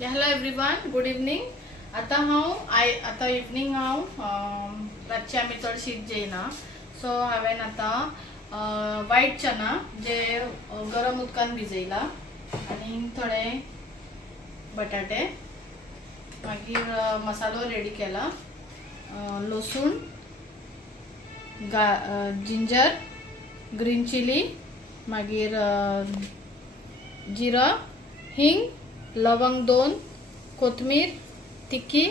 Hello everyone, good evening. आता evening रातची आमी चड शीत जेयना, सो हांवें आता वायट चना जे गरम उदकान भिजयला आनी थोडे बटाटे, मागीर मसालो रेडी केला। लसूण, जिंजर, ग्रीन चिली, मागीर जिरा, हिंग, लवंग 2, कोथमीर, तिखी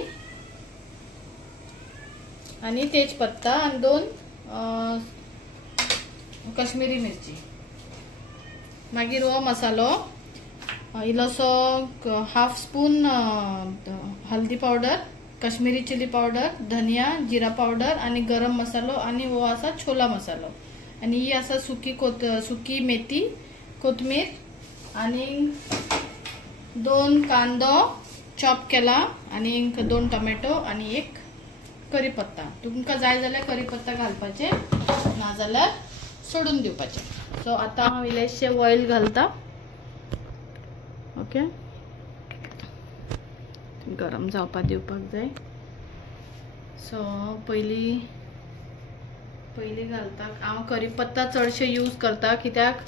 आणि तेजपत्ता आणि 2 कश्मीरी मिरची। मागीर हो मसालो इल्लोसो हाफ स्पून हल्दी पावडर, कश्मीरी चिली पावडर, धनिया, जिरा पावडर आणि गरम मसालो आणि हो असा छोला मसालो आणि ही असा सुकी मेथी, कोथमीर आणि 2 कांदो चॉप केला आणि 2 टोमॅटो आणि 1 करीपत्ता। तुमका जाय जाल्यार करीपत्ता घालपाचे, ना जाल्यार सोडून दिवपाचे। सो आता हांव इल्लेशे ऑयल घालता। ओके, गरम जावपाक दिवपाक जाय। सो पयली घालता हांव करीपत्ता चडशे यूज करता, कित्याक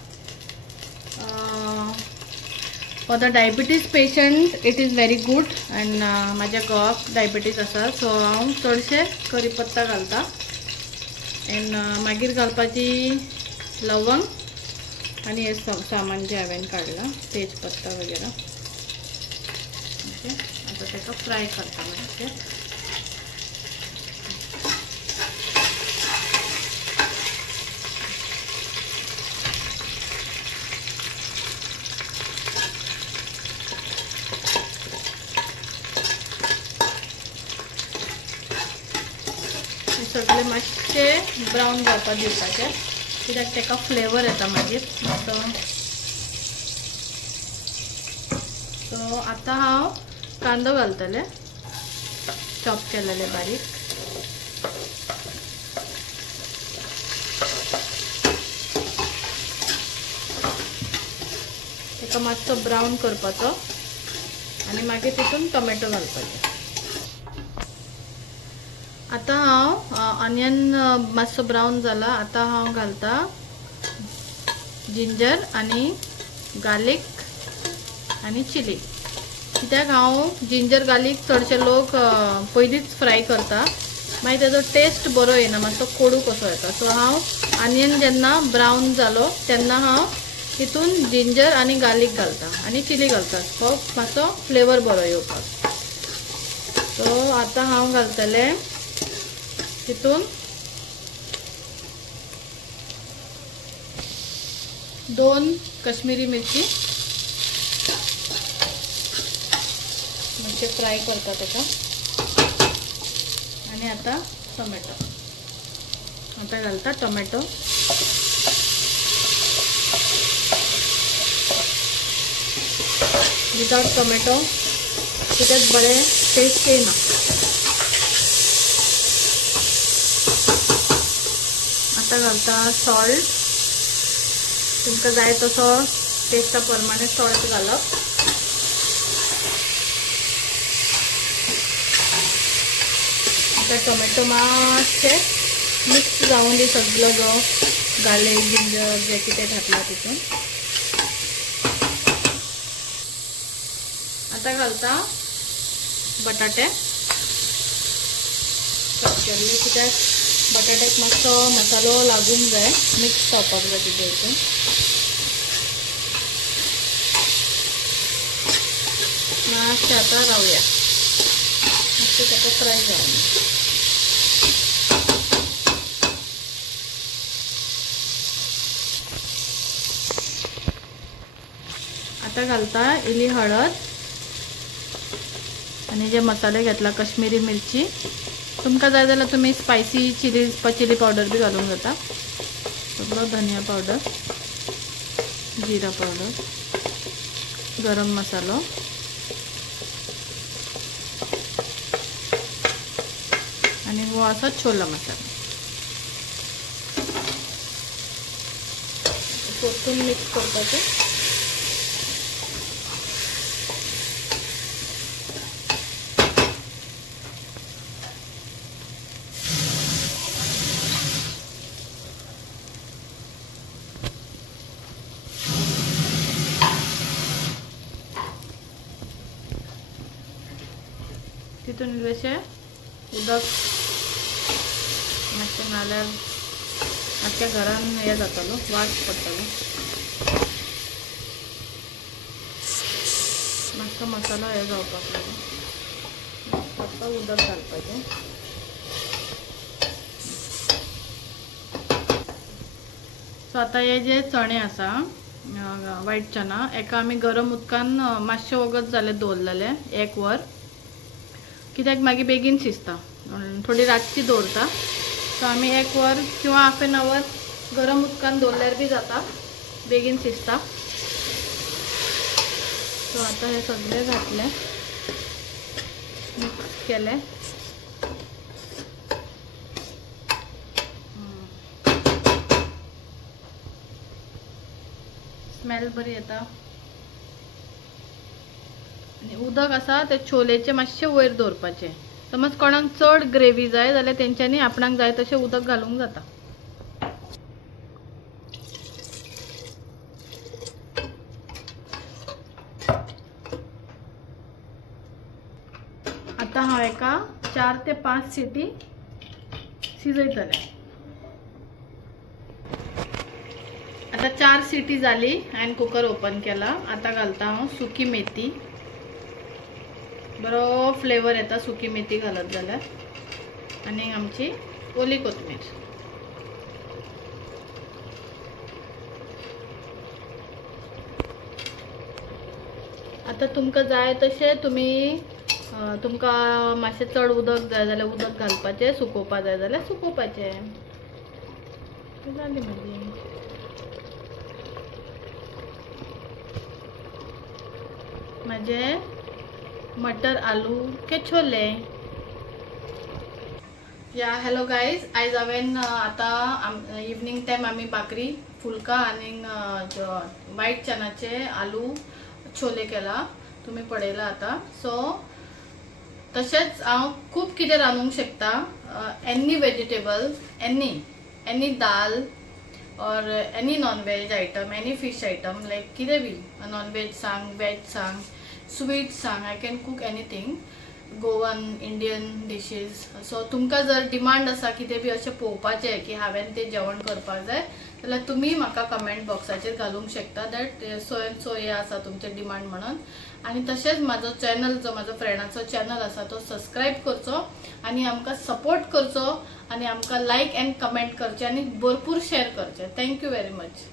for the diabetes patient it is very good end माझ्या घोवाक डायबिटीज आसा, सो हांव चडशे करीपत्ता घालता। एंड मागीर घालपाची लवंग आणि हे सामान जे हांवें काडला, तेजपत्ता वगैरे। ओके, आता तेका फ्राय करता मातशें। सगळे मातशे ब्राउन जावपाक दिवपाचे, कित्याक तेका फ्लेवर येता मागीर मस्त। सो आता हांव कांदो घालतले, चॉप केलेले बारीक। तेका मातसो ब्राउन करपाचो आणि मागीर तितून टोमॅटो घालपाचे। आता हांव ऑनियन मातसो ब्राउन जाला, आता हांव घालता जिंजर आणि गार्लिक आणि चिली। कित्याक हांव जिंजर गार्लिक चडशे लोक पयलीच फ्राय करता, मागीर तेजो टेस्ट बरो येना, मातसो कोडू कसो येता। सो हांव ऑनियन जेन्ना ब्राउन जालो तेन्ना हांव तितून जिंजर आणि गार्लिक घालता आणि चिली घालता, सो मातसो फ्लेवर बरो येवपाक। सो आता हांव घालतले तितून 2 कश्मीरी मिरची, म्हणजे फ्राय करता तेका। आणि आता टोमॅटो, आता घालता टोमॅटो। विदाउट टोमॅटो तितून बरे टेस्ट येना। आता घालता सॉल्ट, तुमका जाय तसो टेस्टा प्रमाणे सॉल्ट घालप। आता टोमॅटो मातशे मिक्स जावन दी सगळो जो गार्लिक जिंजर जे कितें घातला तितून। आता घालता बटाटे कट केल्ले, कित्याक बटाट्याक मातसो मसालो लागूंक जाय, मिक्स जावपाक जाय तिच्या हितून। मातशें आता रावया, मातशें तेका फ्राय जावन। आता घालता इली हळद आणि जे मसाले घेतला कश्मीरी मिरची, तुमका जाय जाल्यार तुम्ही स्पायसी चिली पावडर बी घालूंक जाता। सगळो धनिया पावडर, जिरा पावडर, गरम मसालो आणि हो असा छोला मसाला। परतून मिक्स करपाचें। तितून इल्लेशें उदक मातशें नाल्यार आख्या घरान हें जातालो, वास पडटालो. मातसो मसालो हे जावपाक लागलो. ताका उदक घालपाचें. सो आतां हे जे चणे आसा व्हायट चना एका आमी गरम उदकान मातशें वगत जाले दवरलेले 1 वर, कित्याक मागीर बेगीन शिजता. थोडी रातची दवरता. सो आमी 1 वर किंवा हाफ एन आवर गरम उदकान दवरल्यार बी जाता, बेगीन शिजता. सो आतां हे सगळे घातले, मिक्स केले. स्मेल बरी येता. आनी उदक आसा ते छोलेचे मातशे वयर दवरपाचे. समज कोणाक चड ग्रेवी जाय जाल्यार तेंच्यांनी आपणाक जाय तशें उदक घालूंक जाता. आता हांव एका 4 ते 5 सिटी शिजयतले. आता 4 सिटी जाली, हांवें कुकर ओपन केला. आता घालता हांव सुकी मेथी. बरो फ्लेवर येता सुकी मेथी घालत जाल्यार. आनी आमची ओली कोथमीर. आता तुमकां जाय तशें तुमी तुमकां मातशें चड उदक जाय जाल्यार उदक घालपाचें, सुकोवपा जाय जाल्यार सुकोवपाचें. जाली म्हजी. म्हजे मटर आलू के छोले. या हॅलो गायज, आयज हांवें आतां इवनिंग टायम आमी भाकरी फुलका आनी व्हायट चनाचे आलू छोले केला. तुम्ही पळयला आता. सो तशेंच हांव खूब कितें रांदूंक शकता. एनी वेजिटेबल, एनी दाल और any non veg item, any fish item, like कितें बी. नॉन वेज सांग, वेज सांग, स्वीट सांग, I can cook anything. Goan Indian dishes. So तुमकां जर डिमांड आसा कितें बी अशें पळोवपाचें की हांवें तें जेवण करपाक जाय जाल्यार तुमी म्हाका कमेंट बॉक्साचेर घालूंक शकता दॅट सो एंड सो हे आसा तुमचें डिमांड म्हणून. आनी तशेंच म्हाजो चॅनल जो म्हाजो फ्रेंडाचो चॅनल आसा तो सबस्क्रायब करचो आनी आमकां सपोर्ट करचो आनी आमकां लायक एंड कमेंट करचें आनी भरपूर शेअर करचें. Thank you very much.